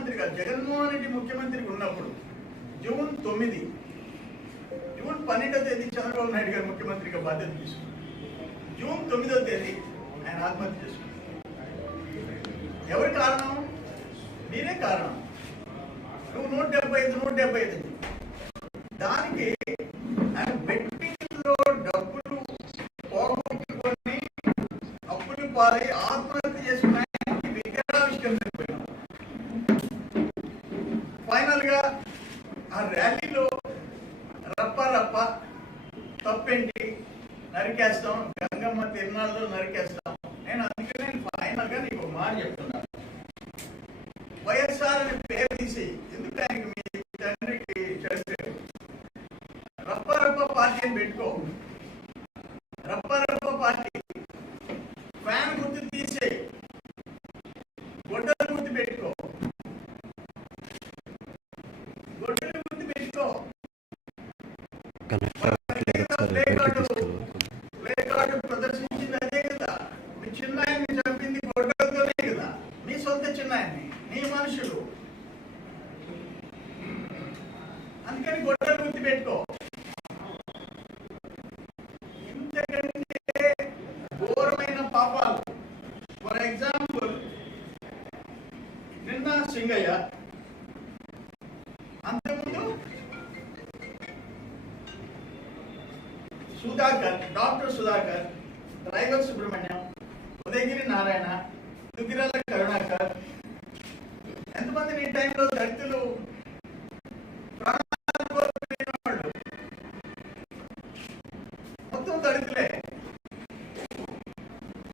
ముఖ్యమంత్రిగా జగన్మోహన్ రెడ్డి ముఖ్యమంత్రిగా ఉన్నప్పుడు జూన్ తొమ్మిది జూన్ పన్నెండో తేదీ చంద్రబాబు నాయుడు గారు ముఖ్యమంత్రిగా బాధ్యత తీసుకున్నారు. జూన్ తొమ్మిదో తేదీ ఆయన ఆత్మహత్య చేసుకున్నారు. ఎవరి కారణం? నేనే కారణం. నువ్వు నూట డెబ్బై ఐదు నూట డెబ్బై ఐదు దానికి ఆయన బెట్టింగ్లో డబ్బులు పోగొట్టుకొని అప్పులు పాలై ఆత్మహత్య చేసుకున్న ఆయనకి విగ్రహావిష్కరణ పోయినాం ఫైనల్గా ఆ ర్యాలీలో రప్ప రప్ప తప్పేంటి నరికేస్తాం గంగమ్మ తిరునాళ్ళలో నరికేస్తాం నేను అందుకే నేను ఫైనల్గా నీకు ఒక మాట చెప్తున్నాను వైఎస్ఆర్ అని పేరు తీసి ఎందుకు ఆయనకి మీ తండ్రికి చదివారు రప్ప రప్ప పార్టీ అని పెట్టుకో రప్ప రప్ప పార్టీ ఫ్యాన్ గుర్తు తీసే గొడ్డలు గుర్తు పెట్టుకో గొడ్డలు గుర్తు పెట్టుకో కనెక్టర్ ఒకసారి బయటికి తీసుకెళ్ళాలి వేకాడు ప్రదర్శించింది అదే కదా మీ చిన్నాయన్ని చంపింది గొడ్డలతోనే కదా మీ సొంత చిన్నాయన్ని నీ మనుషులు అందుకని గొడ్డలు గుర్తు పెట్టుకో ఇంతకంటే ఘోరమైన పాపాలు ఫర్ ఎగ్జాంపుల్ నిన్న సింగయ్య అంతకుముందు సుధాకర్ డాక్టర్ సుధాకర్ డ్రైవర్ సుబ్రహ్మణ్యం ఉదయగిరి నారాయణ దుగ్గిరాల కరుణాకర్ ఎంతమంది నీ టైంలో దళితులు ప్రాణాలు కోల్పోయిన వాళ్ళు మొత్తం దళితులే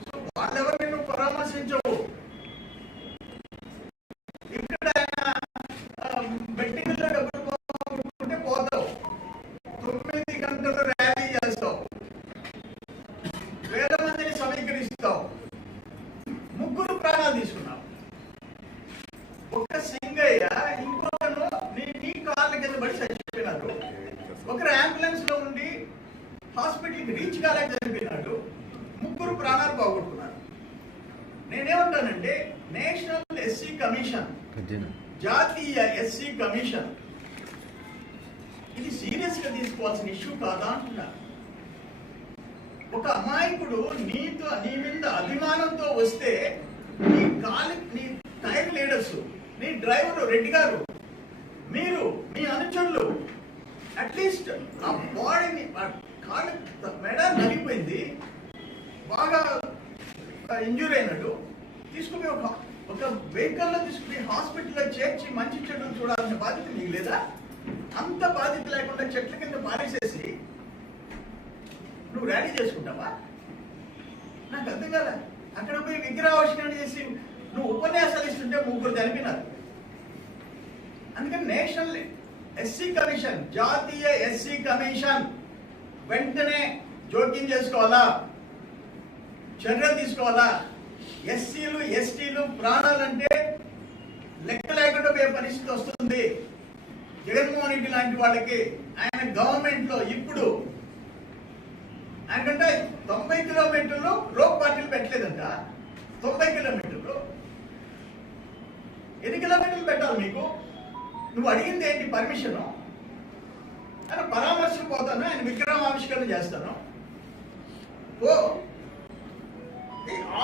సో వాళ్ళెవరు నిన్ను పరామర్శించవు ఇక్కడ బెట్టింగ్లో డబ్బులు పోగొట్టుకుంటే పోతావు తొమ్మిది గంటలు ర్యాలీ చేస్తావు వేల మందిని సమీకరిస్తావు ముగ్గురు ప్రాణాలు తీసుకున్నావు ఒక సింగయ్య ఇంకొకరు నీ నీ కాళ్ళ కింద పడి చచ్చిపోయినారు ఒకరు అంబులెన్స్లో ఉండి హాస్పిటల్కి రీచ్ కాలేక చనిపోయినాడు ముగ్గురు ప్రాణాలు పోగొట్టుకున్నారు నేనేమంటానంటే నేషనల్ ఎస్సీ కమిషన్ ఖజానా జాతీయ ఎస్సీ కమిషన్ సీరియస్గా తీసుకోవాల్సిన ఇష్యూ కాదా అంటున్నారు ఒక అమాయకుడు నీతో నీ మీద అభిమానంతో వస్తే నీ కాలి నీ టైర్ లీడర్స్ నీ డ్రైవర్ రెడ్డి గారు మీరు మీ అనుచరులు అట్లీస్ట్ ఆ బాడీని కాలు మెడ నలిగిపోయింది బాగా ఇంజూర్ అయినట్టు తీసుకుని ఒక ఒక వెహికల్లో తీసుకుని హాస్పిటల్లో చేర్చి మంచి చెడులు చూడాల్సిన బాధ్యత మీకు లేదా? అంత బాధ్యత లేకుండా చెట్ల కింద మానేసేసి నువ్వు ర్యాలీ చేసుకుంటావా? నాకు అర్థం కదా అక్కడ పోయి విగ్రహావిష్కరణ చేసి నువ్వు ఉపన్యాసాలు ఇస్తుంటే ముగ్గురు చనిపోయినారు. అందుకని నేషనల్ ఎస్సీ కమిషన్ జాతీయ ఎస్సీ కమిషన్ వెంటనే జోక్యం చేసుకోవాలా? చర్యలు తీసుకోవాలా? ఎస్సీలు ఎస్టీలు ప్రాణాలంటే లెక్క లేకుండా పోయే పరిస్థితి వస్తుంది. జగన్మోహన్ రెడ్డి లాంటి వాళ్ళకి ఆయన గవర్నమెంట్లో ఇప్పుడు ఆయనకంటే తొంభై కిలోమీటర్లు రోప్ పార్టీలు పెట్టలేదంట. తొంభై కిలోమీటర్లు. ఎన్ని కిలోమీటర్లు పెట్టాలి మీకు నువ్వు అడిగింది ఏంటి పర్మిషన్ ఆయన పరామర్శకు పోతాను ఆయన విగ్రహం ఆవిష్కరణ చేస్తాను. ఓ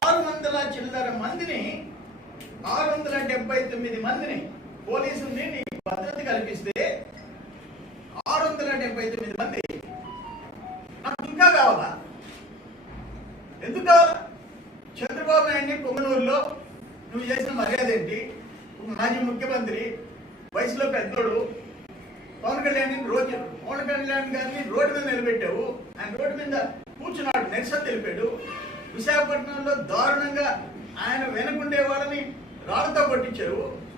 ఆరు వందల చిల్లర మందిని ఆరు వందల డెబ్బై తొమ్మిది మందిని పోలీసుల్ని పద్ధతి కల్పిస్తే ఆరు వందల డెబ్బై తొమ్మిది మంది నాకు ఇంకా కావాలా? ఎందుకు కావాలా? చంద్రబాబు నాయుడిని పొంగనూరులో నువ్వు చేసిన మర్యాద ఏంటి? మాజీ ముఖ్యమంత్రి వయసులో పెద్దోడు పవన్ కళ్యాణ్ రోజు పవన్ కళ్యాణ్ గారిని రోడ్డు మీద నిలబెట్టావు. ఆయన రోడ్డు మీద కూర్చున్నాడు నిరసన తెలిపాడు. విశాఖపట్నంలో దారుణంగా ఆయన వెనుకుండే వాళ్ళని రాళ్ళతో కొట్టించారు.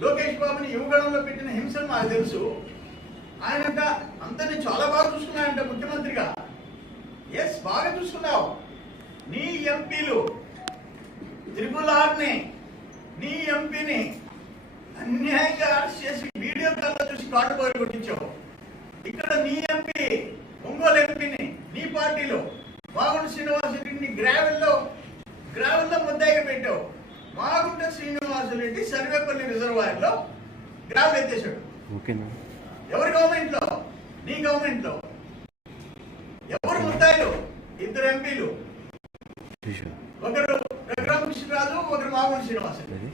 లోకేష్ బాబుని యువగణంలో పెట్టిన హింసలు మాకు తెలుసు. ఆయనంట అందరినీ చాలా బాగా చూసుకున్నాయంట ముఖ్యమంత్రిగా. ఎస్ బాగా చూసుకున్నావు. నీ ఎంపీలు త్రిపుల్ ఆర్ని నీ ఎంపీని అన్యాయంగా అరెస్ట్ చేసి వీడియో కాల్లో చూసి పాటు పోయి కొట్టించావు. ఇక్కడ నీ ఎంపీ ఒంగోలు ఎంపీని సర్వేపల్లి రిజర్వాయర్లో గ్రావెల్ ఎత్తేసాడు ఎవరి గవర్నమెంట్లో నీ గవర్నమెంట్లో ఎవరు ముద్దాయిలు ఇద్దరు ఎంపీలు. ఒకరు రఘురామ కృష్ణరాజు ఒకరు శ్రీనివాసరెడ్డి అది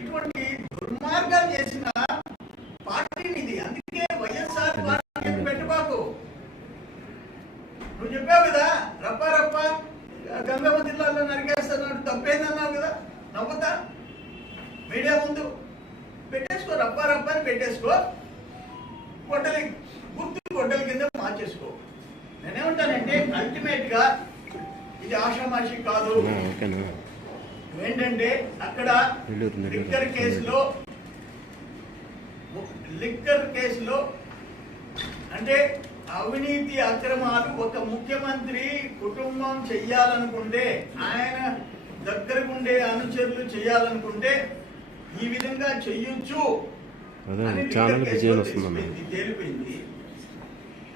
ఇటువంటి దుర్మార్గాలు చేసిన పార్టీని ఇది అందుకే వైఎస్ఆర్ పార్టీని పెట్టబాకు. నువ్వు చెప్పావు కదా రప్ప రప్ప గంగమ్మ జిల్లాలో నరికేస్తున్నాడు తప్పేందన్నావు కదా? నవ్వుతా? రప్ప పెట్టేసుకో. గొడ్డలి గుర్తు గొడ్డలి కింద మార్చేసుకో. నేనేమంటానంటే అల్టిమేట్గా. ఇది ఆషామాషి కాదు. ఏంటంటే అక్కడ. లిక్కర్ కేసులో లిక్కర్ కేసులో అంటే అవినీతి అక్రమాలు ఒక ముఖ్యమంత్రి కుటుంబం చెయ్యాలనుకుంటే ఆయన దగ్గరకుండే అనుచరులు చేయాలనుకుంటే ఈ విధంగా చెయ్యొచ్చు. అదే ఛానల్ కేసులో విజయాలు వస్తుందన్న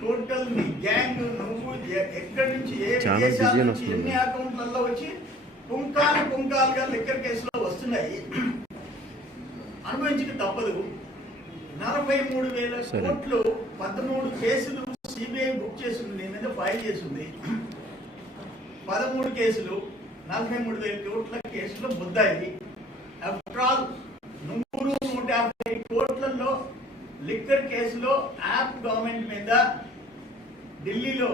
టోటల్ నీ గ్యాంగ్ నువ్వు ఎక్కడి నుంచి ఏ. ఎన్ని అకౌంట్లలో వచ్చి పుంకాలు పుంకాలుగా లిక్కర్ కేసులో వస్తున్నాయి? అనుభవించక తప్పదు. నలభై మూడు వేల. కోట్లు పదమూడు కేసులు సిబిఐ బుక్ చేసింది నీ మీద ఫైల్ చేసింది. పదమూడు కేసులు నలభై మూడు వేల కోట్ల కేసులు ముద్దాయి. ఆఫ్టర్ ఆల్ నూరు యాభై కోట్లలో లిక్కర్ కేసులో యాప్ గవర్నమెంట్ మీద ఢిల్లీలో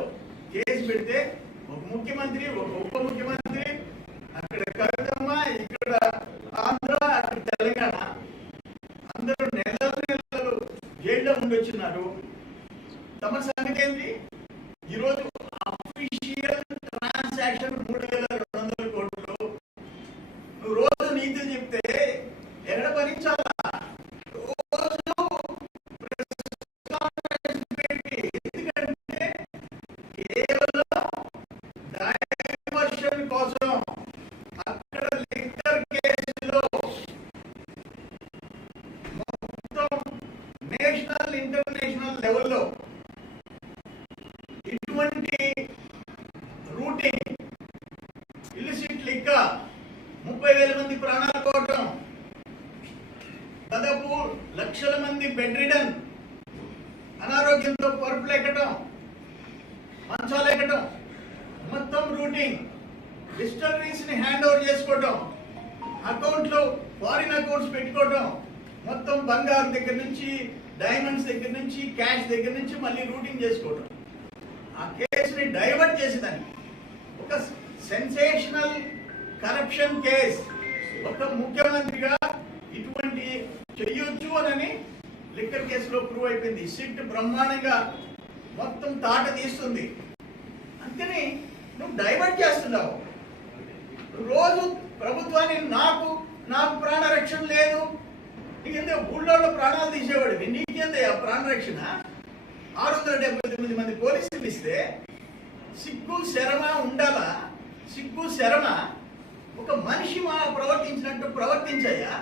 కేసు పెడితే ఒక ముఖ్యమంత్రి ఒక ఉప ముఖ్యమంత్రి అక్కడ కవితమ్మ ఇక్కడ ఆంధ్ర అక్కడ తెలంగాణ. అందరూ నెలలు నెలలు జైల్లో ఉండొచ్చున్నారు తమ సంగతి ఏంటి? nós అకౌంట్స్ పెట్టుకోవటం. మొత్తం బంగారం దగ్గర నుంచి డైమండ్స్ దగ్గర నుంచి క్యాష్ దగ్గర నుంచి మళ్ళీ రూటింగ్ చేసుకోవటం. ఆ కేసుని డైవర్ట్ చేసేదానికి ఒక సెన్సేషనల్ కరప్షన్ కేస్ ఒక ముఖ్యమంత్రిగా ఇటువంటి చెయ్యొచ్చు అని లిక్కర్ కేసులో ప్రూవ్ అయిపోయింది. సిట్ బ్రహ్మాండంగా మొత్తం తాట తీస్తుంది. అందుకని నువ్వు డైవర్ట్ చేస్తున్నావు. రోజు ప్రభుత్వాన్ని నాకు నాకు ప్రాణరక్షణ లేదు. నీకెందుకు ఊళ్ళో ప్రాణాలు తీసేవాడివి నీకేంది ఆ ప్రాణరక్షణ? ఆరు వందల డెబ్బై తొమ్మిది మంది పోలీసులు ఇస్తే సిగ్గు శరమ ఉండాలా? సిగ్గు శరమ ఒక మనిషి మా ప్రవర్తించినట్టు ప్రవర్తించయ్యా.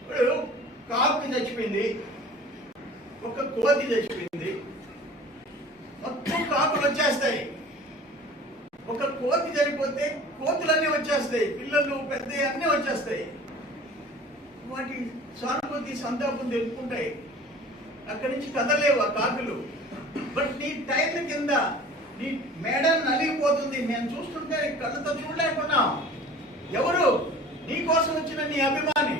ఇప్పుడు కాకు చచ్చిపోయింది. ఒక కోతి చచ్చిపోయింది మొత్తం కాకులు వచ్చేస్తాయి ఒక కోతి చనిపోతే కోతులన్నీ వచ్చేస్తాయి పిల్లలు పెద్ద అన్నీ వచ్చేస్తాయి. వాటి సానుభూతి సంతాపం తెలుపుకుంటాయి. అక్కడి నుంచి కదలేవు ఆ కాకులు. బట్ నీ టైం కింద నీ మేడ నలిగిపోతుంది. నేను చూస్తుంటే కళ్ళతో చూడలేకున్నాం ఎవరు? నీ కోసం వచ్చిన నీ అభిమాని.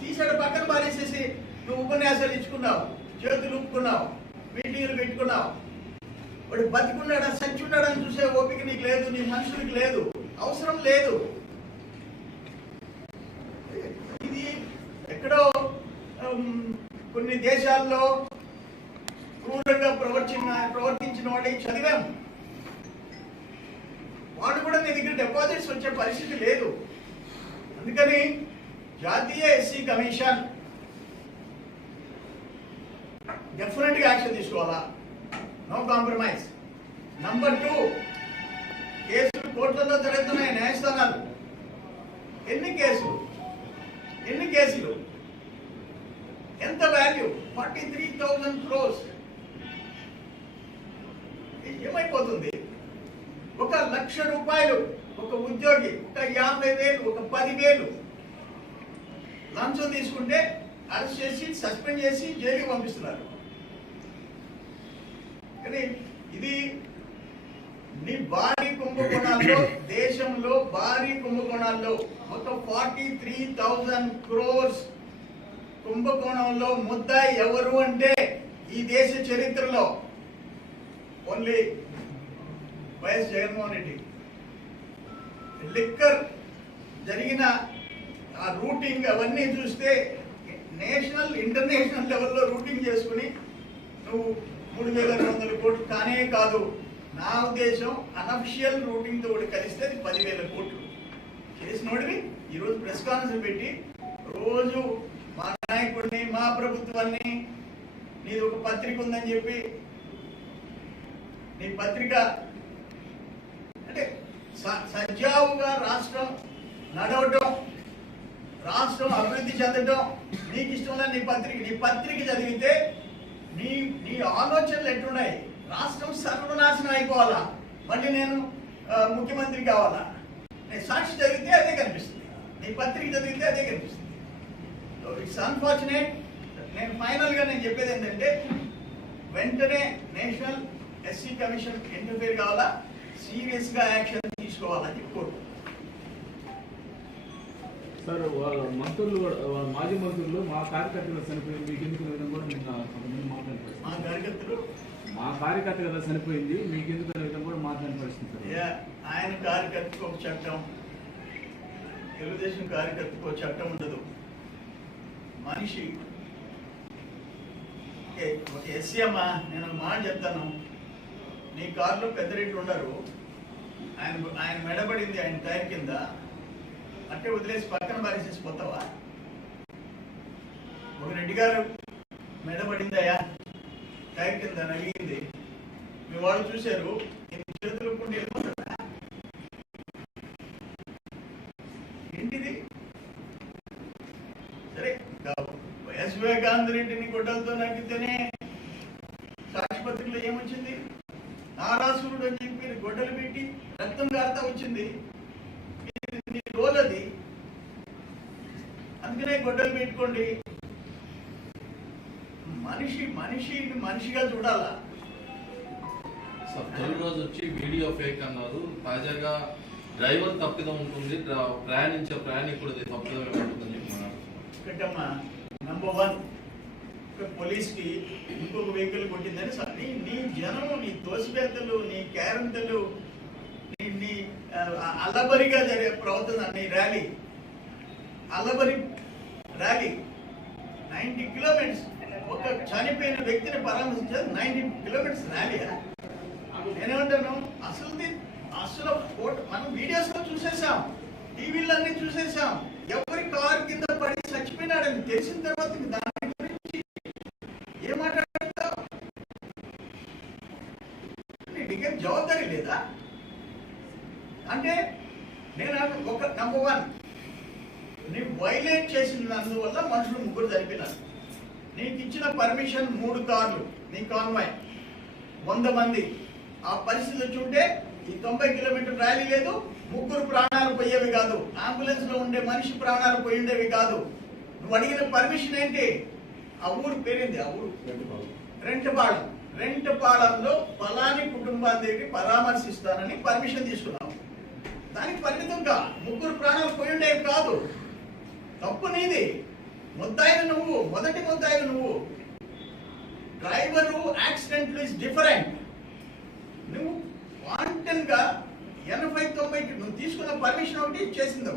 తీసాడు పక్కన పారేసేసి నువ్వు ఉపన్యాసాలు ఇచ్చుకున్నావు చేతులు ఊపుకున్నావు మీటింగ్లు పెట్టుకున్నావు. వాడు బతికున్నాడా సచ్చి అని చూసే ఓపిక నీకు లేదు నీ మనుషులకు లేదు అవసరం లేదు. ఇది ఎక్కడో కొన్ని దేశాల్లో క్రూరంగా ప్రవర్తించిన ప్రవర్తించిన వాడి చదివాం. వాడు కూడా నీ దగ్గర డిపాజిట్స్ వచ్చే పరిస్థితి లేదు. అందుకని జాతీయ ఎస్సీ కమిషన్ డెఫినెట్గా యాక్షన్ తీసుకోవాలా? నో కాంప్రమైజ్ నంబర్ టూ కేసులు కోర్టులలో జరుగుతున్నాయి న్యాయస్థానాలు. ఎన్ని కేసులు? ఎన్ని కేసులు? ఎంత value forty three thousand crores ఏమైపోతుంది? ఒక లక్ష రూపాయలు ఒక ఉద్యోగి ఒక యాభై వేలు ఒక పది వేలు లంచం తీసుకుంటే అరెస్ట్ చేసి సస్పెండ్ చేసి జైలుకి పంపిస్తున్నారు. కానీ ఇది నీ భారీ కుంభకోణాల్లో దేశంలో భారీ కుంభకోణాల్లో మొత్తం ఫార్టీ త్రీ థౌజండ్ క్రోర్స్ కుంభకోణంలో ముద్దాయి ఎవరు అంటే ఈ దేశ చరిత్రలో only YS Jaganmohan Reddy. Liquor జరిగిన ఆ రూటింగ్ అవన్నీ చూస్తే నేషనల్ ఇంటర్నేషనల్ లెవెల్లో రూటింగ్ చేసుకుని నువ్వు మూడు వేల రెండు వందల కోట్లు కానే కాదు. నా ఉద్దేశం అనఫిషియల్ రూటింగ్ తోటి కలిస్తే అది పదివేల కోట్లు. చేసినోడివి ఈరోజు ప్రెస్ కాన్ఫరెన్స్ పెట్టి రోజు మా నాయకుడిని మా ప్రభుత్వాన్ని నీది ఒక పత్రిక ఉందని చెప్పి నీ పత్రిక అంటే స- సజావుగా రాష్ట్రం నడవటం రాష్ట్రం అభివృద్ధి చెందటం నీకు ఇష్టం నీ పత్రిక నీ పత్రిక చదివితే నీ నీ ఆలోచనలు ఎట్లున్నాయి? రాష్ట్రం సర్వనాశనం అయిపోవాలా? మళ్ళీ నేను ముఖ్యమంత్రి కావాలా? నేను సాక్షి చదివితే అదే కనిపిస్తుంది. నీ పత్రిక చదివితే అదే కనిపిస్తుంది. ఇట్స్ అన్ఫార్చునేట్ నేను ఫైనల్గా నేను చెప్పేది ఏంటంటే వెంటనే నేషనల్ ఎస్సీ కమిషన్ ఇంటర్ఫేర్ కావాలా? సీరియస్గా యాక్షన్ తీసుకోవాలని చెప్పి కోరుకుంటున్నాను. సార్ వాళ్ళ మంత్రులు మాజీ మంత్రులు మా కార్యకర్తలు చనిపోయింది. మీకు ఎందుకు లేదని కూడా నిన్న కొంతమంది మా కార్యకర్తలు? మా కార్యకర్త కదా చనిపోయింది. మీకు ఎందుకు లేదని కూడా మాట్లాడిన పరిస్థితి ఆయన కార్యకర్తకు ఒక చట్టం. తెలుగుదేశం కార్యకర్తకు ఒక చట్టం ఉండదు. మనిషి. ఒక ఎస్సీ అమ్మా నేను మాట చెప్తాను. నీ కారులో పెద్ద రెడ్డి ఉండరు. ఆయన ఆయన మెడబడింది ఆయన టైర్ కింద. అంటే వదిలేసి పక్కన పారేసేసి పోతావా? ఒక రెడ్డి గారు మెడబడిందయ్యా టైర్ కింద నలిగింది. మీ వాళ్ళు చూశారు. చేతులు కొన్ని ఏంటిది? సరే వైఎస్ వివేకానంద రెడ్డిని గొడ్డలతో నగ్గితేనే సాక్షిపత్రికలో ఏమొచ్చింది? నారాసురుడు అని చెప్పి గొడ్డలు పెట్టి రక్తం కారుతా వచ్చింది ఇది నీ రోల్ అది అందుకనే గొడ్డలు పెట్టుకోండి. మనిషి మనిషిని మనిషిగా చూడాలా? సార్ తొలి రోజు వచ్చి వీడియో ఫేక్ అన్నారు. తాజాగా డ్రైవర్ తప్పిదం ఉంటుంది. ప్రయాణించే ప్రయాణికుడిది తప్పిదం ఏముంటుందని చెప్పి ఒకటమ్మా నంబర్ వన్ పోలీస్కి ఇంకొక వెహికల్ కొట్టిందని సార్ నీ నీ జనం నీ తోసిపెద్దలు నీ క్యారెంతలు నీ నీ అల్లబరిగా జరిగే ప్రవర్తన నీ ర్యాలీ. అల్లబరి ర్యాలీ. Ninety kilometres. ఒక చనిపోయిన వ్యక్తిని పరామర్శించారు నైంటీ కిలోమీటర్స్ ర్యాలీ నేనేమంటాను? అసలు అసలు ఫోటో మనం వీడియోస్లో చూసేసాం టీవీలో అన్ని చూసేసాం ఎవరి కారు కింద పడి చచ్చిపోయినాడని తెలిసిన తర్వాత దాని గురించి ఏం మాట్లాడతావు? నీకేం జవాబారి లేదా? అంటే నేను ఒక నంబర్ వన్ వైలేట్ చేసినందువల్ల మనుషులు ముగ్గురు చనిపోయినారు. నీకు ఇచ్చిన పర్మిషన్ మూడు కార్లు నీ కాన్వాయ్. వంద మంది. ఆ పరిస్థితి చూంటే ఈ తొంభై కిలోమీటర్ ర్యాలీ లేదు ముగ్గురు ప్రాణాలు పోయేవి కాదు. అంబులెన్స్లో ఉండే మనిషి ప్రాణాలు పోయిండేవి కాదు. నువ్వు అడిగిన పర్మిషన్ ఏంటి? ఆ ఊరు పేరింది? ఆ ఊరు? రెంటపాళెం. రెంటపాళెంలో ఫలాని కుటుంబాన్ని పరామర్శిస్తానని పర్మిషన్ తీసుకున్నావు. దానికి పరిమితంగా ముగ్గురు ప్రాణాలు పోయిండేవి కాదు. తప్పు నీది. ముద్దాయిలు నువ్వు మొదటి ముద్దాయిలు నువ్వు. Driver accident is different. నువ్వు వాంటన్గా ఎనభై తొంభైకి నువ్వు తీసుకున్న పర్మిషన్ ఒకటి చేసింది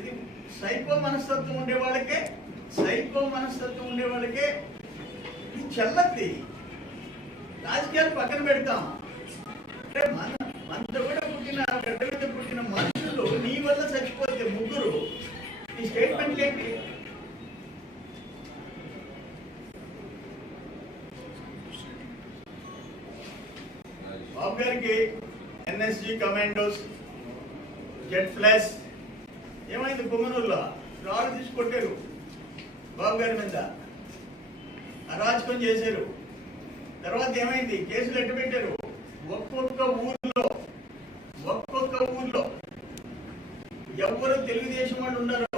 ఇది సైకో మనస్తత్వం ఉండే వాళ్ళకే సైకో మనస్తత్వం ఉండే వాళ్ళకే ఇది చెల్లద్ది రాజకీయాలు పక్కన పెడతాం. అంటే మన మనతో కూడా పుట్టిన గడ్డ మీద పుట్టిన మనుషులు నీ వల్ల చచ్చిపోతే ముగ్గురు ఈ స్టేట్మెంట్ ఏంటి? బాబు గారికి ఎన్ఎస్జి కమాండోస్ జెట్ ఫ్లాష్ ఏమైంది పొంగనూరులో రాళ్ళు తీసి కొట్టారు బాబు గారి మీద. అరాచకం చేశారు. తర్వాత ఏమైంది? కేసులు ఎట్టు పెట్టారు? ఒక్కొక్క ఊర్లో ఒక్కొక్క ఊర్లో ఎవరు తెలుగుదేశం వాళ్ళు ఉన్నారు?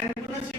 and